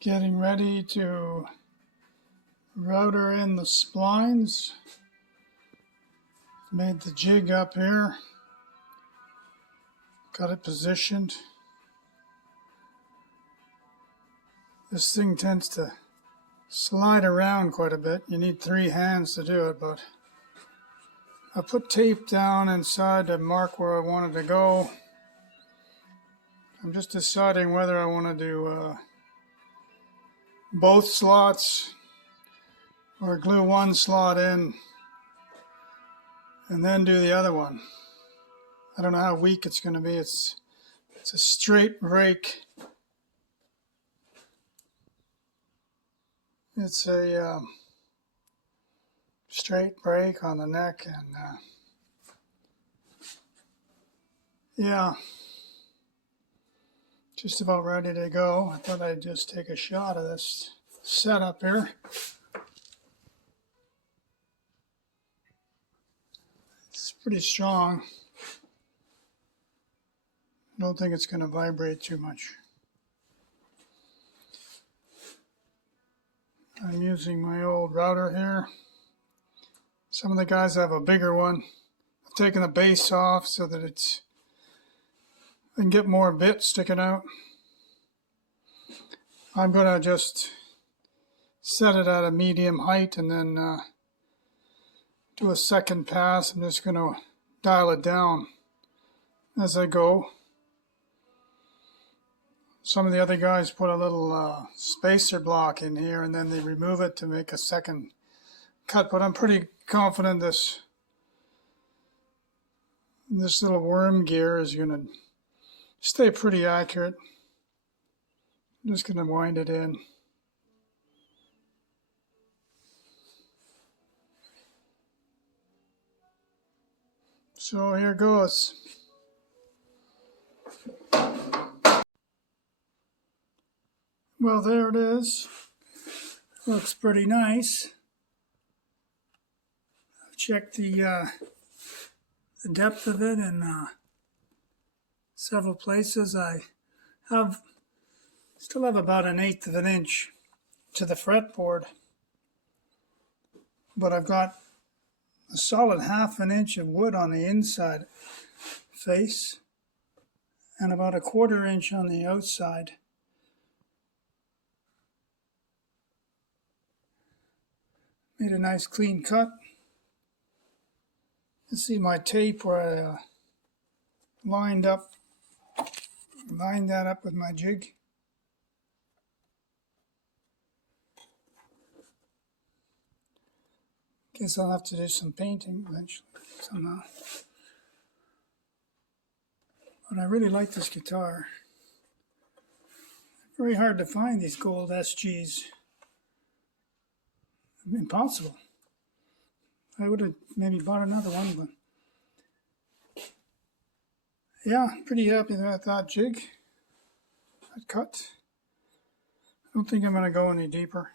Getting ready to router in the splines. Made the jig up here. Got it positioned. This thing tends to slide around quite a bit. You need 3 hands to do it, but I put tape down inside to mark where I wanted to go. I'm just deciding whether I want to do both slots or glue one slot in and then do the other one. I don't know how weak it's going to be. It's a straight break. It's a straight break on the neck, and yeah, just about ready to go. I thought I'd just take a shot of this setup here. It's pretty strong. I don't think it's going to vibrate too much. I'm using my old router here. Some of the guys have a bigger one. I've taken the base off so that I can get more bits sticking out. I'm going to just set it at a medium height and then do a second pass. I'm just going to dial it down as I go. Some of the other guys put a little spacer block in here and then they remove it to make a second cut, but I'm pretty confident this little worm gear is going to stay pretty accurate. I'm just going to wind it in. So here goes. Well, there it is. Looks pretty nice. I've checked the depth of it in several places. I still have about 1/8 of an inch to the fretboard, but I've got a solid 1/2 inch of wood on the inside face and about 1/4 inch on the outside. Made a nice clean cut. You see my tape where I lined that up with my jig. Guess I'll have to do some painting eventually somehow. But I really like this guitar. Very hard to find these gold SGs. Impossible. I would have maybe bought another one, but yeah, pretty happy with that jig, that cut. I don't think I'm going to go any deeper.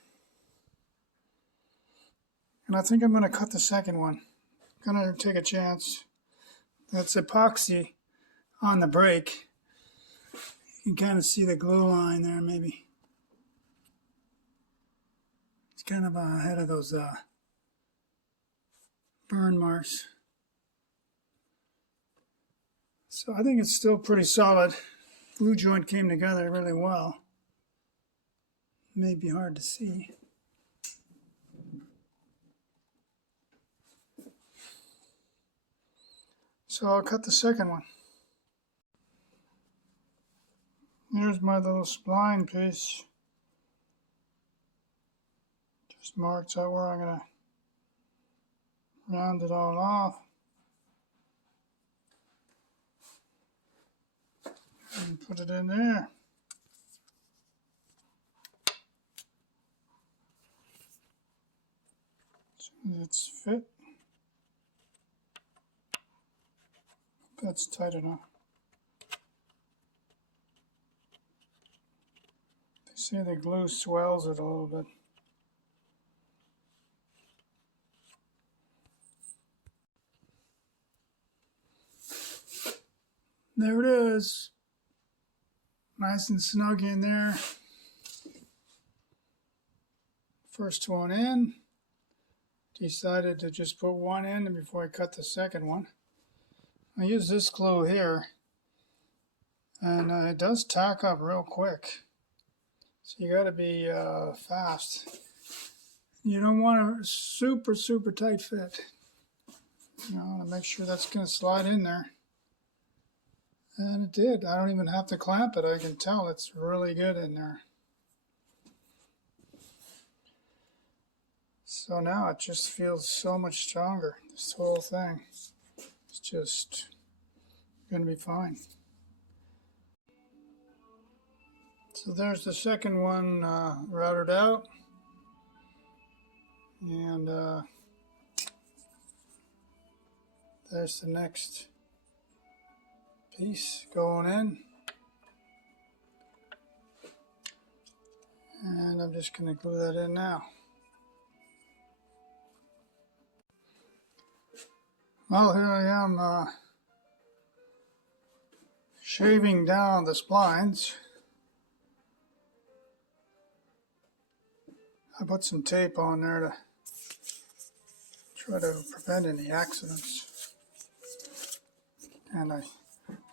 And I think I'm going to cut the second one. I'm going to take a chance. That's epoxy on the brake. You can kind of see the glue line there maybe. It's kind of ahead of those burn marks. So I think it's still pretty solid. Glue joint came together really well. May be hard to see. So I'll cut the second one. Here's my little spline piece. Just marks out where I'm going to round it all off. And put it in there. So it's fit. That's tight enough. They say the glue swells it a little bit. There it is. Nice and snug in there. first one in. Decided to just put one in before I cut the second one. I use this glue here, and it does tack up real quick. So you got to be fast. You don't want a super tight fit. You want to make sure that's going to slide in there. And it did. I don't even have to clamp it. I can tell it's really good in there. So now it just feels so much stronger. This whole thing is just going to be fine. So there's the second one routed out. And there's the next piece going in. And I'm just going to glue that in now. Well, here I am shaving down the splines. I put some tape on there to try to prevent any accidents. And I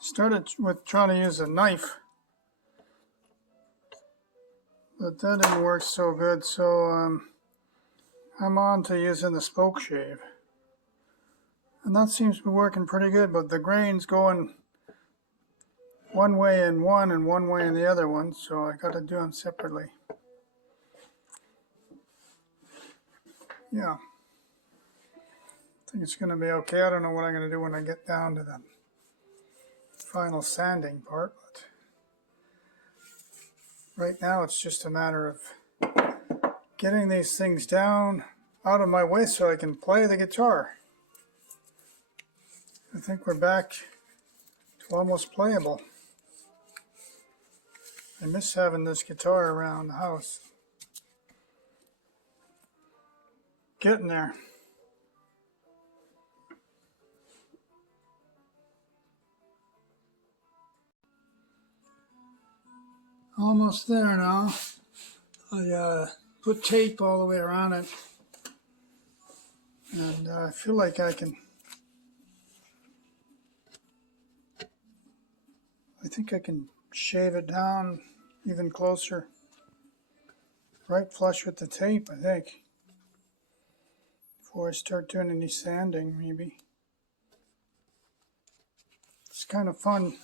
started with trying to use a knife, but that didn't work so good, so I'm on to using the spoke shave. And that seems to be working pretty good, but the grain's going one way in one and one way in the other one, so I got to do them separately. Yeah, I think it's going to be okay. I don't know what I'm going to do when I get down to the final sanding part, but right now it's just a matter of getting these things down out of my way so I can play the guitar. I think we're back to almost playable. I miss having this guitar around the house. Getting there. Almost there now. I put tape all the way around it, and I feel like I think I can shave it down even closer, right flush with the tape, I think, before I start doing any sanding, maybe. It's kind of fun.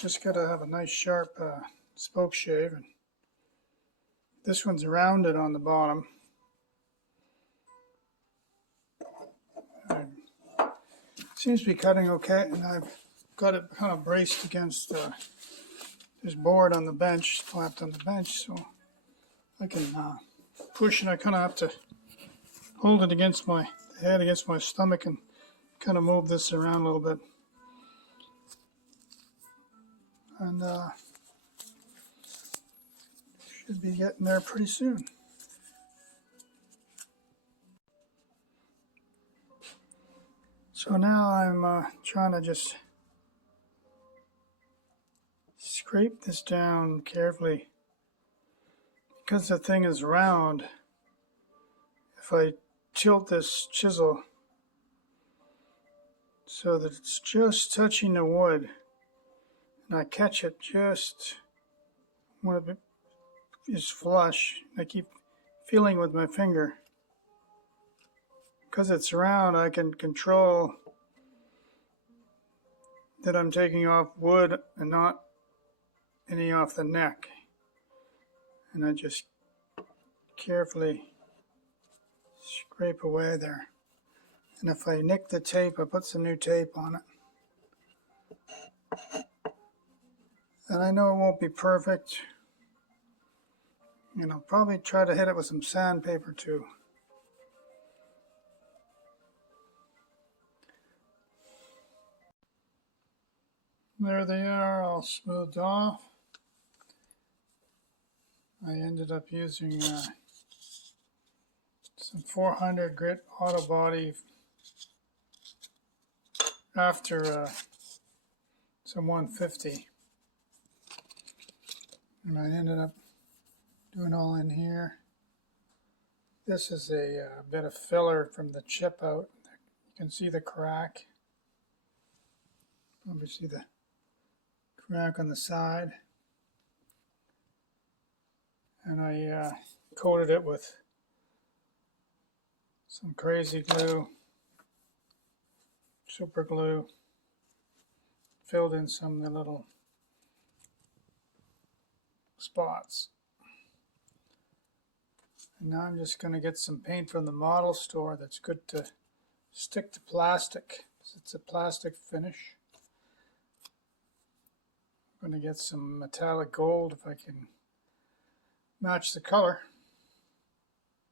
Just got to have a nice sharp spoke shave. And this one's rounded on the bottom. Seems to be cutting okay, and I've got it kind of braced against this board on the bench, clamped on the bench, so I can push, and I kind of have to hold it against the head against my stomach and kind of move this around a little bit. And should be getting there pretty soon. So now I'm trying to just scrape this down carefully. Because the thing is round, if I tilt this chisel so that it's just touching the wood, and I catch it just when it is flush, I keep feeling with my finger. Because it's round, I can control that I'm taking off wood and not any off the neck. And I just carefully scrape away there. And if I nick the tape, I put some new tape on it. And I know it won't be perfect. And I'll probably try to hit it with some sandpaper too. There they are, all smoothed off. I ended up using some 400 grit auto body after some 150. And I ended up doing all in here. This is a bit of filler from the chip out. You can see the crack. Probably see the crack on the side. And I coated it with some crazy glue, super glue, filled in some of the little spots. And now I'm just going to get some paint from the model store that's good to stick to plastic. It's a plastic finish. I'm going to get some metallic gold if I can match the color.